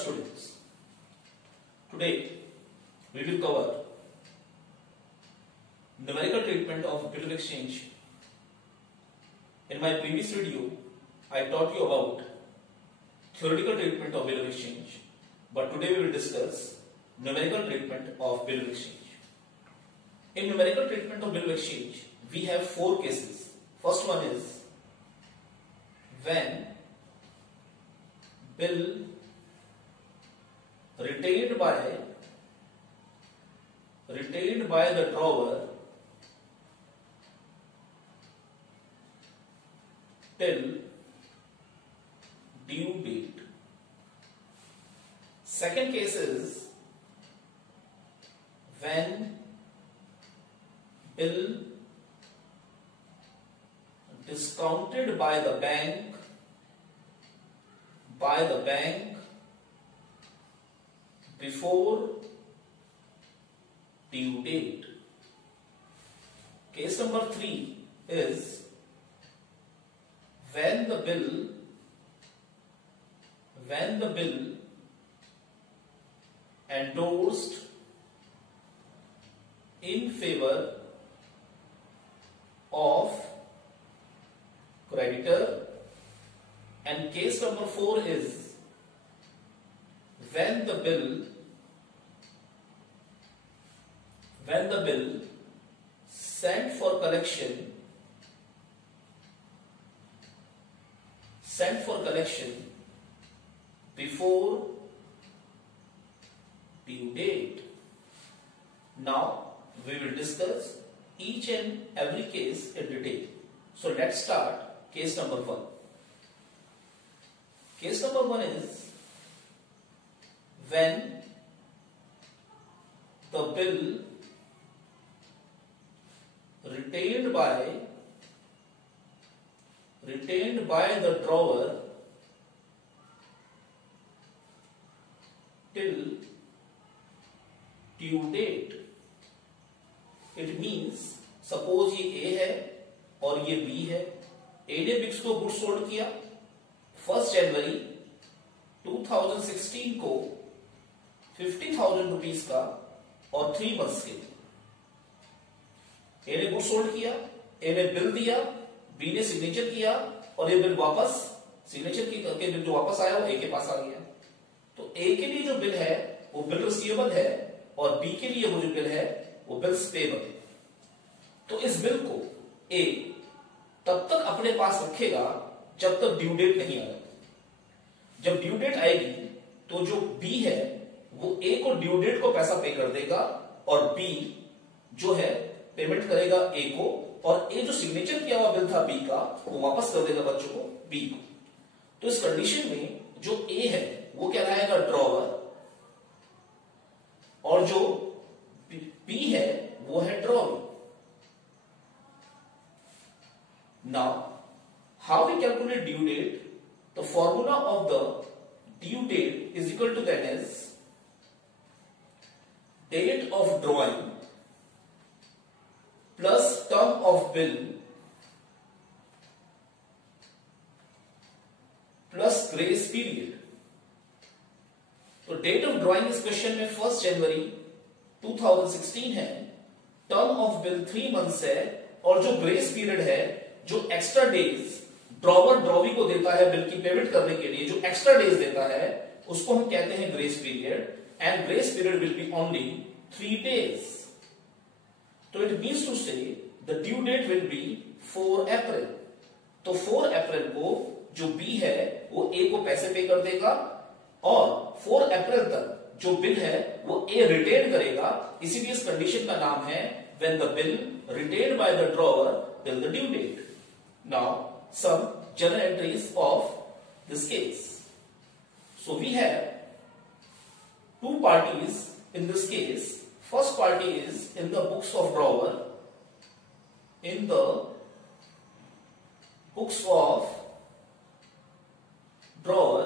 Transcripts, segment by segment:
students, today we will cover numerical treatment of bill of exchange. In my previous video, I taught you about theoretical treatment of bill of exchange, but today we will discuss numerical treatment of bill of exchange. In numerical treatment of bill of exchange, we have four cases. First one is when bill retained by the drawer till due date. Second case is when bill discounted by the bank before due date. Case number 3 is when the bill endorsed in favor of creditor, and case number 4 is when the bill sent for collection before due date. Now we will discuss each and every case in detail. So let's start case number 1. Case number 1 is when the bill retained by the drawer till due date. It means suppose ये A है और ये B है. A ने बिक्स को goods sold किया 1 जनवरी 2016 को 50,000 rupees का और 3 मंथ्स के लिए. ए ने गुड्स सोल्ड किया, ए ने बिल दिया, बी ने सिग्नेचर किया और ये बिल वापस सिग्नेचर करके बिल जो वापस आया वो ए के पास आ गया. तो ए के लिए जो बिल है वो बिल रिसीवेबल है और बी के लिए वो जो बिल है वो बिल्स पेबल है. तो इस बिल को ए तब तक अपने पास रखेगा जब तक ड्यू डेट नहीं आएगा. जब ड्यू डेट आएगी तो जो बी है वो ए को ड्यू डेट को पैसा पे कर देगा और बी जो है पेमेंट करेगा ए को, और ए जो सिग्नेचर किया हुआ बिल था बी का वो वापस कर देगा बच्चों को बी को. तो इस कंडीशन में जो ए है वो कहलाएगा ड्रॉवर और जो बी है वो है drawee. Now how we calculate due date? The formula of the due date is equal to that is date of drawing plus term of bill plus grace period. तो डेट ऑफ ड्रॉइंग इस question में 1 जनवरी 2016 है, term of bill 3 months है और जो grace period है, जो extra days drawer drawee को देता है बिल की पेमेंट करने के लिए, जो एक्स्ट्रा डेज देता है उसको हम कहते हैं grace period, and grace period will be only 3 days. तो it means to say the due date will be 4 April. तो 4 अप्रैल को जो बी है वो ए को पैसे पे कर देगा और 4 अप्रैल तक जो बिल है वो ए रिटेन करेगा. इसीलिए इस कंडीशन का नाम है when the bill retained by the drawer till the due date. Now some journal entries of this case. So we have 2 parties in this case. First party is in the books of drawer, in the books of drawer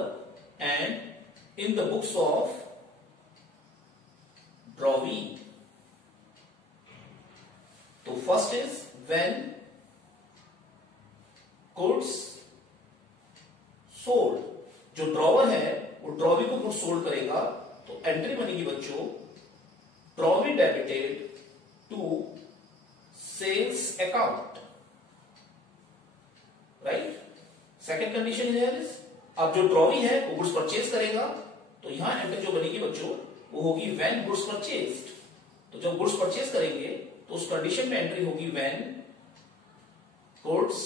and in the books of drawee. So first is when goods sold. जो drawer है वो drawee को goods sold करेगा तो entry बनेगी बच्चों trolley debited to sales account, right. Second condition is अब जो ट्रॉली है वो गुड्स परचेज करेगा, तो यहां एंट्री जो बनेगी बच्चों वो होगी व्हेन गुड्स परचेज्ड। तो जब गुड्स परचेज करेंगे तो उस कंडीशन में एंट्री होगी when goods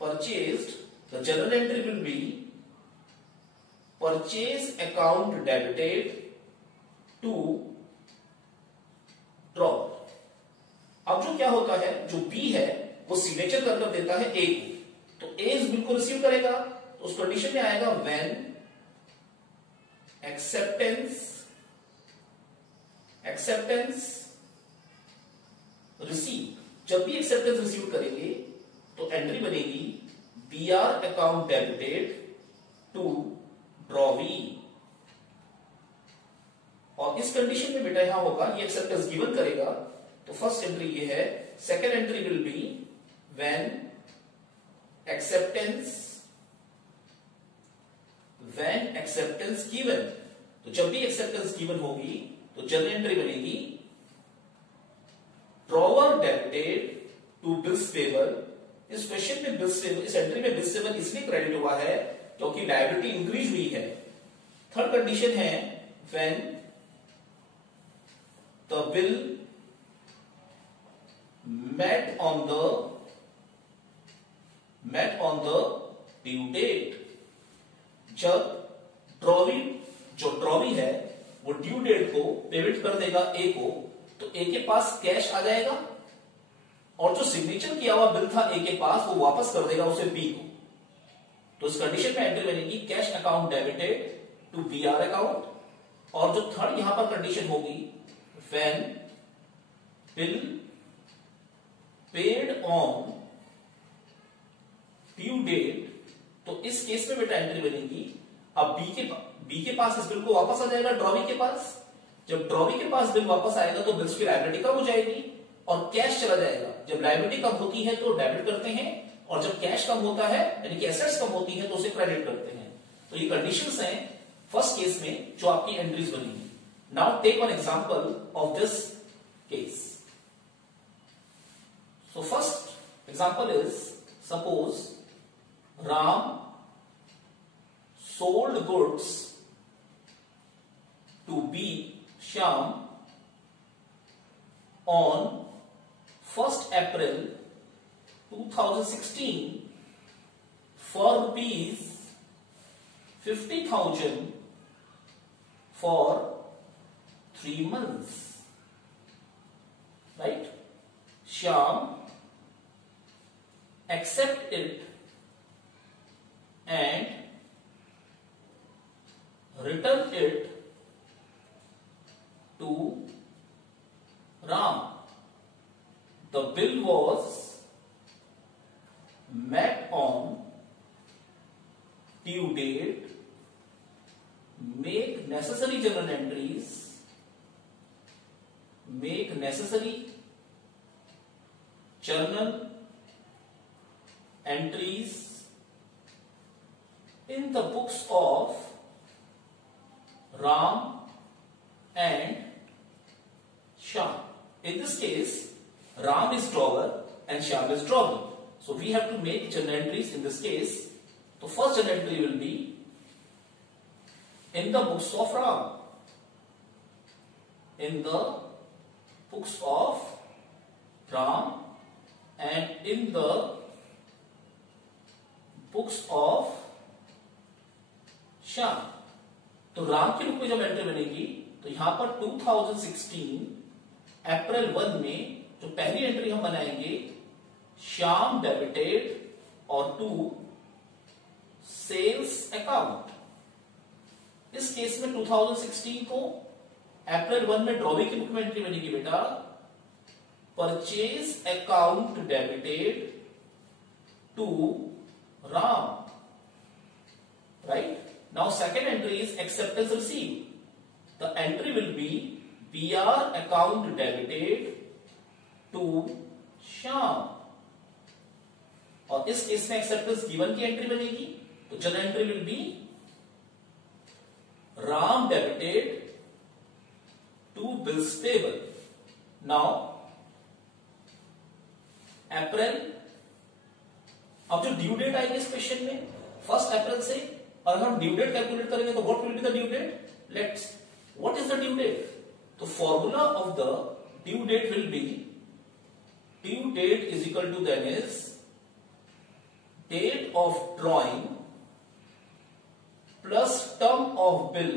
purchased, the journal entry will be purchase account debited to trolley. अब जो क्या होता है, जो बी है वो सिग्नेचर कर देता है ए को, तो ए बिल्कुल रिसीव करेगा, तो उस कंडीशन में आएगा व्हेन एक्सेप्टेंस रिसीव। जब भी एक्सेप्टेंस रिसीव करेंगे तो एंट्री बनेगी B R account debited to drawee. और इस कंडीशन में बेटा यहां होगा ये एक्सेप्टेंस गिवन करेगा, तो फर्स्ट एंट्री ये है, second entry will be when acceptance given. तो जब भी एक्सेप्टेंस गिवन होगी तो जनरल एंट्री बनेगी drawer debited to bills payable. इस क्वेश्चन में बिल्स पेबल, इस एंट्री में बिल्स पेबल इसलिए क्रेडिट हुआ है क्योंकि लायबिलिटी इंक्रीज हुई है। थर्ड कंडीशन है when the bill met on the due date। जब जो ड्रॉवी है वो ड्यू डेट को पेमेंट कर देगा ए को, तो ए के पास कैश आ जाएगा और जो सिग्नेचर किया हुआ बिल था ए के पास वो वापस कर देगा उसे बी को। तो इस कंडीशन में एंट्री बनेगी cash account debited to B R account. और जो थर्ड यहां पर कंडीशन होगी when bill paid on due date, तो इस केस में बेटा एंट्री बनेगी अब बी के पास इस बिल को वापस आ जाएगा ड्रॉवी के पास। जब ड्रॉवी के पास बिल वापस आएगा तो बिल्स की लायबिलिटी कम हो जाएगी और कैश चला जाएगा। जब लायबिलिटी कम होती है तो डेबिट करते हैं, और जब कैश कम होता है यानी कि एसेट्स कम होती है तो उसे क्रेडिट करते हैं। तो ये कंडीशंस हैं फर्स्ट केस में जो आपकी एंट्रीज बनेगी। Now take one example of this case. So first example is, suppose Ram sold goods to B Shyam on 1st April 2016 for rupees 50,000 for 3 months, right? Shyam accept it and return it to Ram. The bill was met on due date. Make necessary journal entries. Make necessary journal entries in the books of Ram and Shyam. In this case, Ram is drawer and Shyam is drawee. So we have to make journal entries in this case. The first journal entry will be in the books of Ram. In the books of Ram and in the books of Shyam. तो राम के रूप में जब entry बनेगी तो यहां पर 2016 अप्रैल 1 में जो पहली एंट्री हम बनाएंगे श्याम डेबिटेड और टू सेल्स अकाउंट। इस केस में 2016 को अप्रैल 1 में ड्रॉवी के रूप में एंट्री बनेगी बेटा purchase account debited to Ram, right? Now second entry is acceptance received. The entry will be BR account debited to Shyam. और इस केस में एक्सेप्टेंस गिवन की एंट्री बनेगी, तो journal entry will B debited, 2 bills payable. Now अप्रैल, अब जो due date आएगी इस क्वेश्चन में 1 अप्रैल से, और अगर हम ड्यू डेट कैलकुलेट करेंगे तो what will be the due date? Let's, what is the due date? तो formula of the due date will be due date is equal to then is date of drawing plus term of bill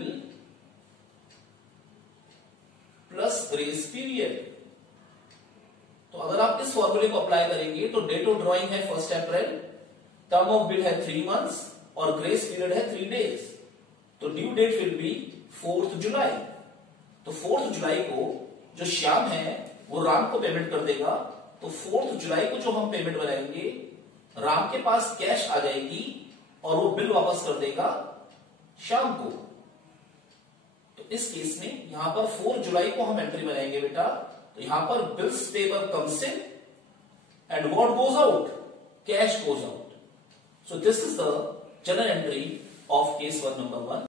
plus grace period. तो अगर आप इस फॉर्मूले को apply करेंगे तो date of drawing है 1 अप्रैल, टर्म ऑफ बिल है 3 मंथ्स और ग्रेस पीरियड है 3 डेज। तो ड्यू डेट विल बी 4 जुलाई। तो 4 जुलाई को जो श्याम है वो राम को पेमेंट कर देगा। तो 4 जुलाई को जो हम पेमेंट बनाएंगे, राम के पास कैश आ जाएगी और वो बिल वापस कर देगा श्याम को। तो इस केस में यहां पर 4 जुलाई को हम एंट्री बनाएंगे बेटा। तो यहां पर bills payable comes in and what goes out? Cash goes out. So this is the journal entry of case 1 number 1.